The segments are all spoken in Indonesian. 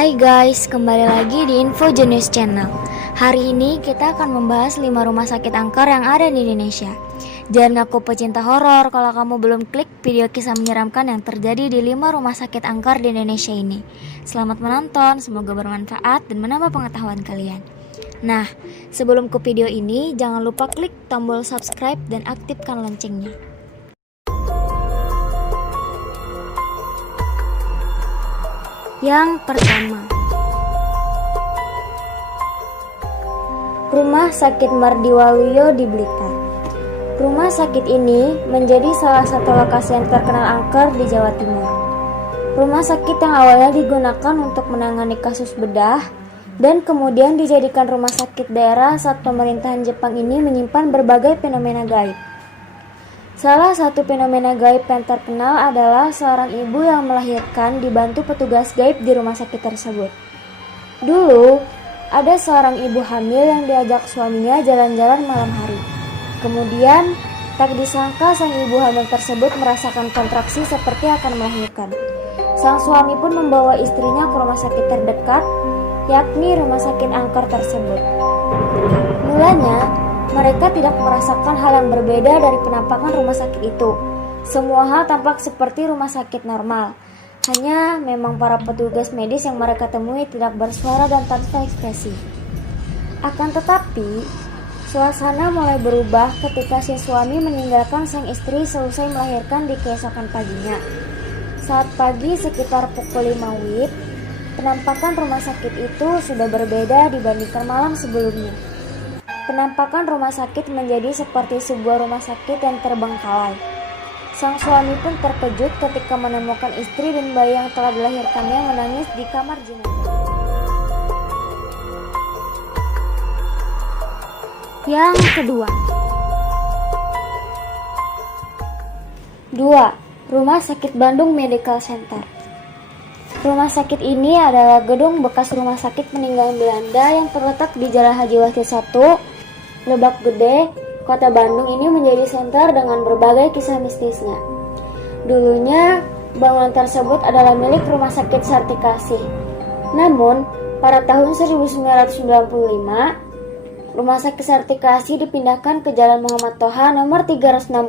Hai guys, kembali lagi di Info Jenius Channel. Hari ini kita akan membahas 5 rumah sakit angker yang ada di Indonesia. Jangan ngaku pecinta horor kalau kamu belum klik video kisah menyeramkan yang terjadi di 5 rumah sakit angker di Indonesia ini. Selamat menonton, semoga bermanfaat dan menambah pengetahuan kalian. Nah, sebelum ke video ini, jangan lupa klik tombol subscribe dan aktifkan loncengnya. Yang pertama, Rumah Sakit Mardiwaluyo di Blitar. Rumah sakit ini menjadi salah satu lokasi yang terkenal angker di Jawa Timur. Rumah sakit yang awalnya digunakan untuk menangani kasus bedah dan kemudian dijadikan rumah sakit daerah saat pemerintahan Jepang ini menyimpan berbagai fenomena gaib. Salah satu fenomena gaib yang terkenal adalah seorang ibu yang melahirkan dibantu petugas gaib di rumah sakit tersebut. Dulu, ada seorang ibu hamil yang diajak suaminya jalan-jalan malam hari. Kemudian, tak disangka sang ibu hamil tersebut merasakan kontraksi seperti akan melahirkan. Sang suami pun membawa istrinya ke rumah sakit terdekat, yakni rumah sakit angker tersebut. Mulanya, mereka tidak merasakan hal yang berbeda dari penampakan rumah sakit itu. Semua hal tampak seperti rumah sakit normal. Hanya memang para petugas medis yang mereka temui tidak bersuara dan tanpa ekspresi. Akan tetapi, suasana mulai berubah ketika si suami meninggalkan sang istri selesai melahirkan di keesokan paginya. Saat pagi sekitar pukul 5 WIB, penampakan rumah sakit itu sudah berbeda dibandingkan malam sebelumnya. Penampakan rumah sakit menjadi seperti sebuah rumah sakit yang terbengkalai. Sang suami pun terkejut ketika menemukan istri dan bayi yang telah dilahirkannya menangis di kamar jenazah. Yang kedua, 2. Rumah Sakit Bandung Medical Center. Rumah sakit ini adalah gedung bekas rumah sakit peninggalan Belanda yang terletak di Jalan Haji Wahid 1, Lebak Gede, Kota Bandung. Ini menjadi senter dengan berbagai kisah mistisnya. Dulunya, bangunan tersebut adalah milik Rumah Sakit Sartikasih. Namun, pada tahun 1995, Rumah Sakit Sartikasih dipindahkan ke Jalan Muhammad Toha nomor 369,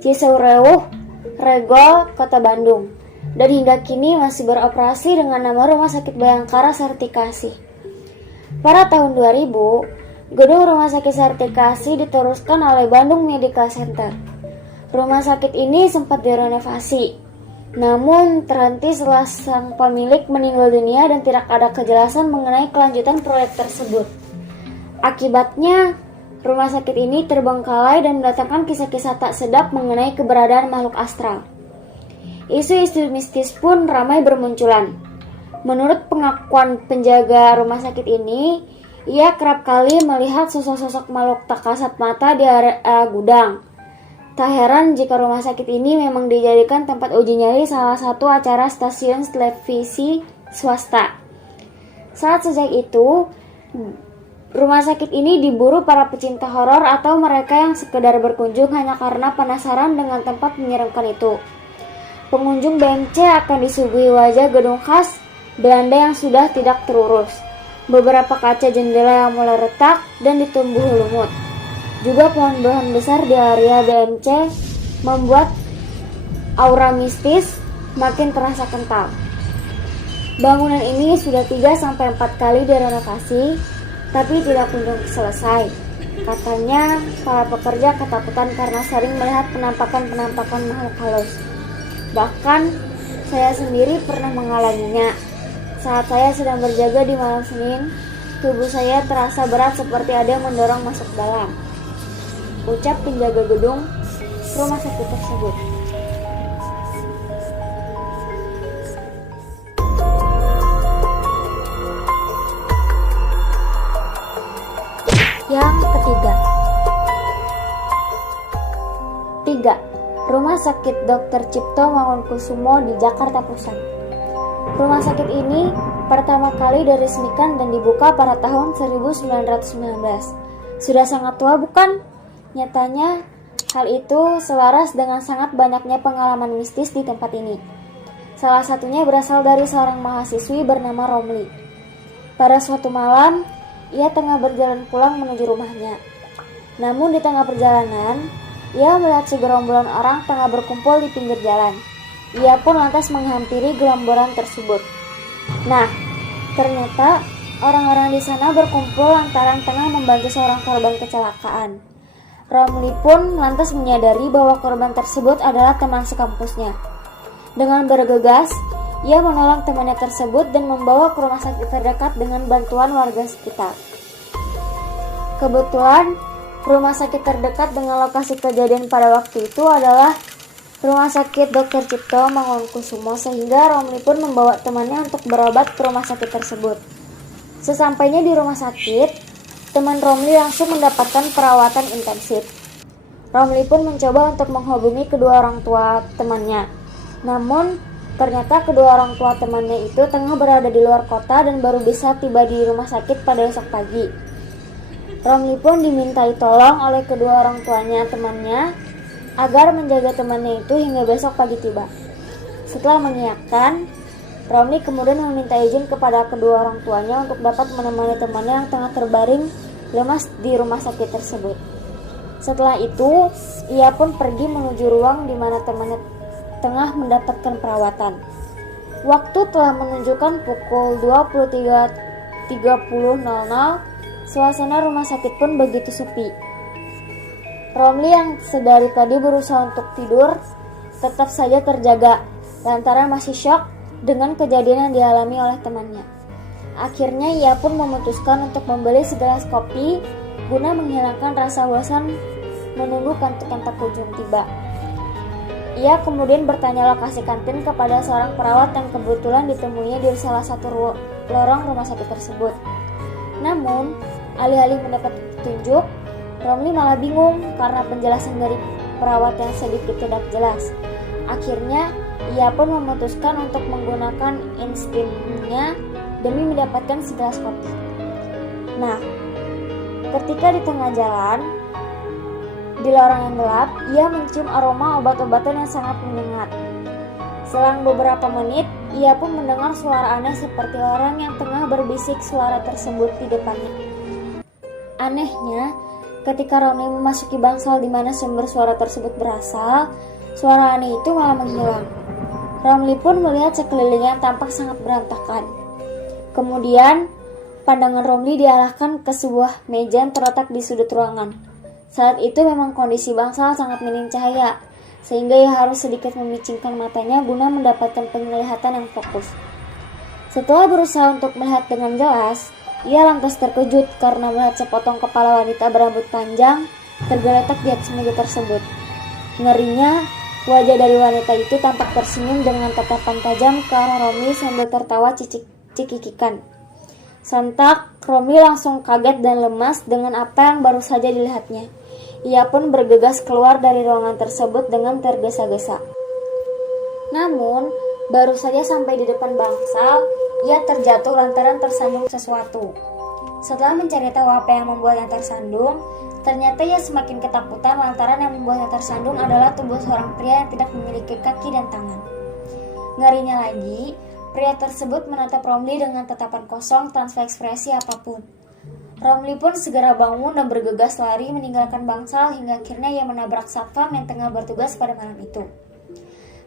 Cisarua, Regol, Kota Bandung. Dan hingga kini masih beroperasi dengan nama Rumah Sakit Bayangkara Sartikasih. Pada tahun 2000, gedung Rumah Sakit Sartikasih diteruskan oleh Bandung Medical Center. Rumah sakit ini sempat direnovasi, namun terhenti setelah sang pemilik meninggal dunia dan tidak ada kejelasan mengenai kelanjutan proyek tersebut. Akibatnya, rumah sakit ini terbengkalai dan mendatangkan kisah-kisah tak sedap mengenai keberadaan makhluk astral. Isu-isu mistis pun ramai bermunculan. Menurut pengakuan penjaga rumah sakit ini, ia kerap kali melihat sosok-sosok makhluk tak kasat mata di area gudang. Tak heran jika rumah sakit ini memang dijadikan tempat uji nyali salah satu acara stasiun televisi swasta. Saat sejak itu, rumah sakit ini diburu para pecinta horor atau mereka yang sekedar berkunjung hanya karena penasaran dengan tempat menyeramkan itu. Pengunjung BMC akan disuguhi wajah gedung khas Belanda yang sudah tidak terurus. Beberapa kaca jendela yang mulai retak dan ditumbuhi lumut. Juga pohon-pohon besar di area BMC membuat aura mistis makin terasa kental. Bangunan ini sudah 3-4 kali direnovasi, tapi tidak kunjung selesai. Katanya para pekerja ketakutan karena sering melihat penampakan-penampakan makhluk halus. Bahkan saya sendiri pernah mengalaminya. Saat saya sedang berjaga di malam Senin, tubuh saya terasa berat seperti ada yang mendorong masuk dalam, ucap penjaga gedung rumah sakit tersebut. Yang ketiga, 3. Rumah Sakit Dr. Cipto Mangunkusumo di Jakarta Pusat. Rumah sakit ini pertama kali diresmikan dan dibuka pada tahun 1919. Sudah sangat tua bukan? Nyatanya, hal itu selaras dengan sangat banyaknya pengalaman mistis di tempat ini. Salah satunya berasal dari seorang mahasiswi bernama Romli. Pada suatu malam, ia tengah berjalan pulang menuju rumahnya. Namun di tengah perjalanan, ia melihat segerombolan orang tengah berkumpul di pinggir jalan. Ia pun lantas menghampiri gerombolan tersebut. Nah, ternyata orang-orang di sana berkumpul lantaran tengah membantu seorang korban kecelakaan. Romli pun lantas menyadari bahwa korban tersebut adalah teman sekampusnya. Dengan bergegas, ia menolong temannya tersebut dan membawa ke rumah sakit terdekat dengan bantuan warga sekitar. Kebetulan, rumah sakit terdekat dengan lokasi kejadian pada waktu itu adalah Rumah Sakit Dr. Cipto Mangunkusumo, sehingga Romli pun membawa temannya untuk berobat ke rumah sakit tersebut. Sesampainya di rumah sakit, teman Romli langsung mendapatkan perawatan intensif. Romli pun mencoba untuk menghubungi kedua orang tua temannya. Namun, ternyata kedua orang tua temannya itu tengah berada di luar kota dan baru bisa tiba di rumah sakit pada esok pagi. Romli pun dimintai tolong oleh kedua orang tuanya temannya agar menjaga temannya itu hingga besok pagi tiba. Setelah mengiyakan, Romli kemudian meminta izin kepada kedua orang tuanya untuk dapat menemani temannya yang tengah terbaring lemas di rumah sakit tersebut. Setelah itu, ia pun pergi menuju ruang di mana temannya tengah mendapatkan perawatan. Waktu telah menunjukkan pukul 23.30, suasana rumah sakit pun begitu sepi. Romli yang sedari tadi berusaha untuk tidur, tetap saja terjaga, lantaran masih syok dengan kejadian yang dialami oleh temannya. Akhirnya ia pun memutuskan untuk membeli segelas kopi guna menghilangkan rasa bosan menunggu kantuk-kantuk ujung tiba. Ia kemudian bertanya lokasi kantin kepada seorang perawat yang kebetulan ditemuinya di salah satu lorong rumah sakit tersebut. Namun, alih-alih mendapat petunjuk, Romli malah bingung karena penjelasan dari perawat yang sedikit tidak jelas. Akhirnya, ia pun memutuskan untuk menggunakan instingnya demi mendapatkan segelas kopi. Nah, ketika di tengah jalan, di lorong yang gelap, ia mencium aroma obat-obatan yang sangat menyengat. Selang beberapa menit, ia pun mendengar suara aneh seperti orang yang tengah berbisik suara tersebut di depannya. Anehnya, ketika Romli memasuki bangsal di mana sumber suara tersebut berasal, suara aneh itu malah menghilang. Romli pun melihat sekelilingnya yang tampak sangat berantakan. Kemudian, pandangan Romli diarahkan ke sebuah meja yang terletak di sudut ruangan. Saat itu memang kondisi bangsal sangat minim cahaya, sehingga ia harus sedikit memicingkan matanya guna mendapatkan penglihatan yang fokus. Setelah berusaha untuk melihat dengan jelas, ia lantas terkejut karena melihat sepotong kepala wanita berambut panjang tergeletak di atas meja tersebut. Ngerinya, wajah dari wanita itu tampak tersenyum dengan tatapan tajam ke arah Romli sambil tertawa cikikikan. Sontak, Romli langsung kaget dan lemas dengan apa yang baru saja dilihatnya. Ia pun bergegas keluar dari ruangan tersebut dengan tergesa-gesa. Namun, baru saja sampai di depan bangsal, ia terjatuh lantaran tersandung sesuatu. Setelah mencari tahu apa yang membuatnya tersandung, ternyata ia semakin ketakutan lantaran yang membuatnya tersandung adalah tubuh seorang pria yang tidak memiliki kaki dan tangan. Ngerinya lagi, pria tersebut menatap Romli dengan tatapan kosong tanpa ekspresi apapun. Romli pun segera bangun dan bergegas lari meninggalkan bangsal hingga akhirnya ia menabrak satpam yang tengah bertugas pada malam itu.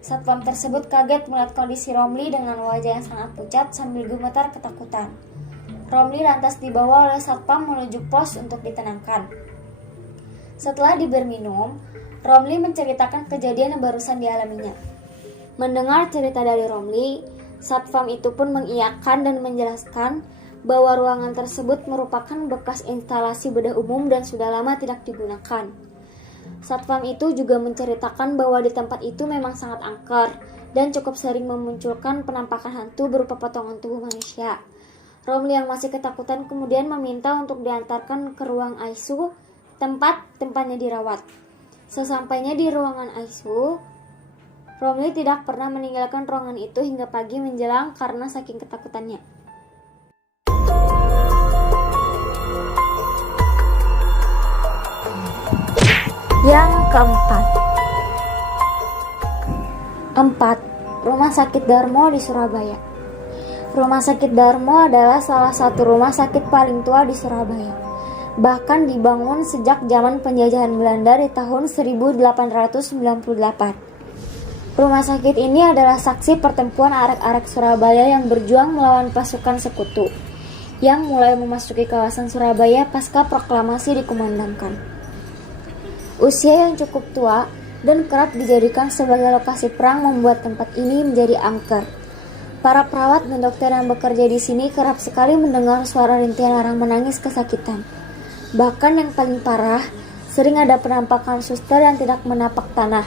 Satpam tersebut kaget melihat kondisi Romli dengan wajah yang sangat pucat sambil gemetar ketakutan. Romli lantas dibawa oleh satpam menuju pos untuk ditenangkan. Setelah diberi minum, Romli menceritakan kejadian yang barusan dialaminya. Mendengar cerita dari Romli, satpam itu pun mengiyakan dan menjelaskan bahwa ruangan tersebut merupakan bekas instalasi bedah umum dan sudah lama tidak digunakan. Satpam itu juga menceritakan bahwa di tempat itu memang sangat angker dan cukup sering memunculkan penampakan hantu berupa potongan tubuh manusia. Romli yang masih ketakutan kemudian meminta untuk diantarkan ke ruang ICU, tempat tempatnya dirawat. Sesampainya di ruangan ICU, Romli tidak pernah meninggalkan ruangan itu hingga pagi menjelang karena saking ketakutannya. Yang keempat, Rumah Sakit Darmo di Surabaya. Rumah Sakit Darmo adalah salah satu rumah sakit paling tua di Surabaya. Bahkan dibangun sejak zaman penjajahan Belanda di tahun 1898. Rumah sakit ini adalah saksi pertempuran arek-arek Surabaya yang berjuang melawan pasukan sekutu yang mulai memasuki kawasan Surabaya pasca proklamasi dikumandangkan. Usia yang cukup tua dan kerap dijadikan sebagai lokasi perang membuat tempat ini menjadi angker. Para perawat dan dokter yang bekerja di sini kerap sekali mendengar suara rintihan orang menangis kesakitan. Bahkan yang paling parah, sering ada penampakan suster yang tidak menapak tanah,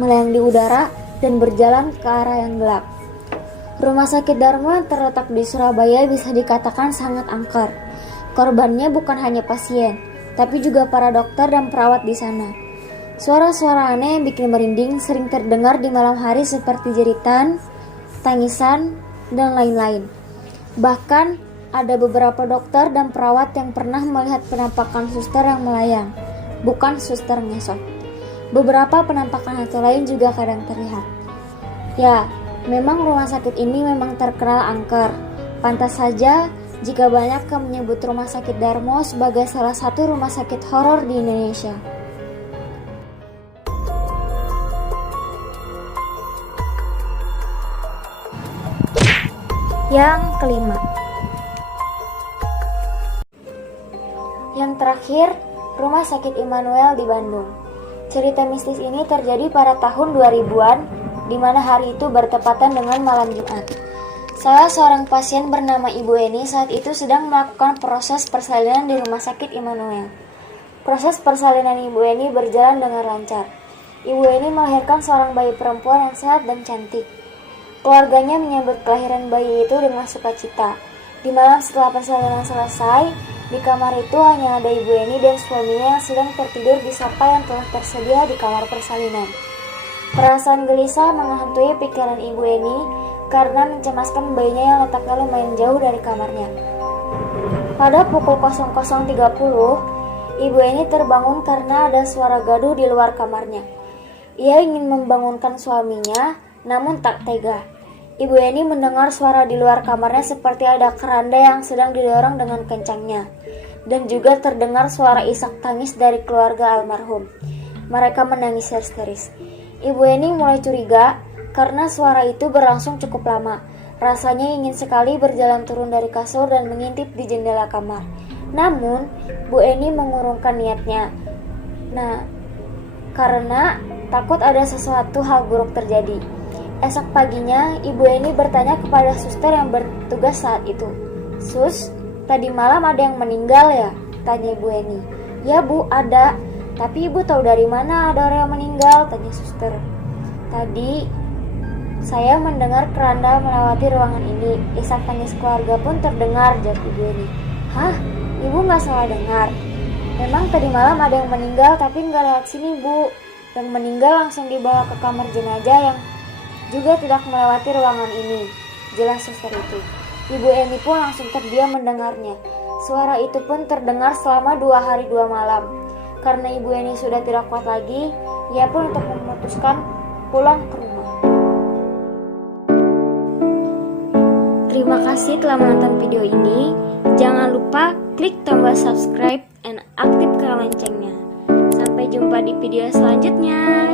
melayang di udara dan berjalan ke arah yang gelap. Rumah Sakit Darmo yang terletak di Surabaya bisa dikatakan sangat angker. Korbannya bukan hanya pasien, tapi juga para dokter dan perawat di sana. Suara-suara aneh yang bikin merinding sering terdengar di malam hari seperti jeritan, tangisan, dan lain-lain. Bahkan ada beberapa dokter dan perawat yang pernah melihat penampakan suster yang melayang, bukan suster ngesot. Beberapa penampakan hantu lain juga kadang terlihat. Ya, memang rumah sakit ini memang terkenal angker. Pantas saja jika banyak yang menyebut Rumah Sakit Darmo sebagai salah satu rumah sakit horor di Indonesia. Yang kelima. Yang terakhir, Rumah Sakit Immanuel di Bandung. Cerita mistis ini terjadi pada tahun 2000-an, di mana hari itu bertepatan dengan malam Jumat. Salah seorang pasien bernama Ibu Eni saat itu sedang melakukan proses persalinan di Rumah Sakit Immanuel. Proses persalinan Ibu Eni berjalan dengan lancar. Ibu Eni melahirkan seorang bayi perempuan yang sehat dan cantik. Keluarganya menyambut kelahiran bayi itu dengan sukacita. Di malam setelah persalinan selesai, di kamar itu hanya ada Ibu Eni dan suaminya yang sedang tertidur di sofa yang telah tersedia di kamar persalinan. Perasaan gelisah menghantui pikiran Ibu Eni karena mencemaskan bayinya yang letaknya lumayan jauh dari kamarnya. Pada pukul 00.30, Ibu Eni terbangun karena ada suara gaduh di luar kamarnya. Ia ingin membangunkan suaminya, namun tak tega. Ibu Eni mendengar suara di luar kamarnya seperti ada keranda yang sedang didorong dengan kencangnya. Dan juga terdengar suara isak tangis dari keluarga almarhum. Mereka menangis histeris. Ibu Eni mulai curiga karena suara itu berlangsung cukup lama. Rasanya ingin sekali berjalan turun dari kasur dan mengintip di jendela kamar. Namun, Bu Eni mengurungkan niatnya. Karena takut ada sesuatu hal buruk terjadi. Esok paginya, Ibu Eni bertanya kepada suster yang bertugas saat itu. "Sus, tadi malam ada yang meninggal ya?" tanya Ibu Eni. "Ya Bu, ada. Tapi Ibu tahu dari mana ada orang yang meninggal?" tanya suster. "Tadi saya mendengar keranda melewati ruangan ini. Isak tangis keluarga pun terdengar," jawab Ibu Eni. "Hah? Ibu nggak salah dengar. Memang tadi malam ada yang meninggal tapi nggak lewat sini Bu. Yang meninggal langsung dibawa ke kamar jenazah yang juga tidak melewati ruangan ini," jelas suster itu. Ibu Eni pun langsung terdiam mendengarnya. Suara itu pun terdengar selama 2 hari 2 malam. Karena Ibu Eni sudah tidak kuat lagi, ia pun untuk memutuskan pulang ke rumah. Terima kasih telah menonton video ini. Jangan lupa klik tombol subscribe dan aktifkan loncengnya. Sampai jumpa di video selanjutnya.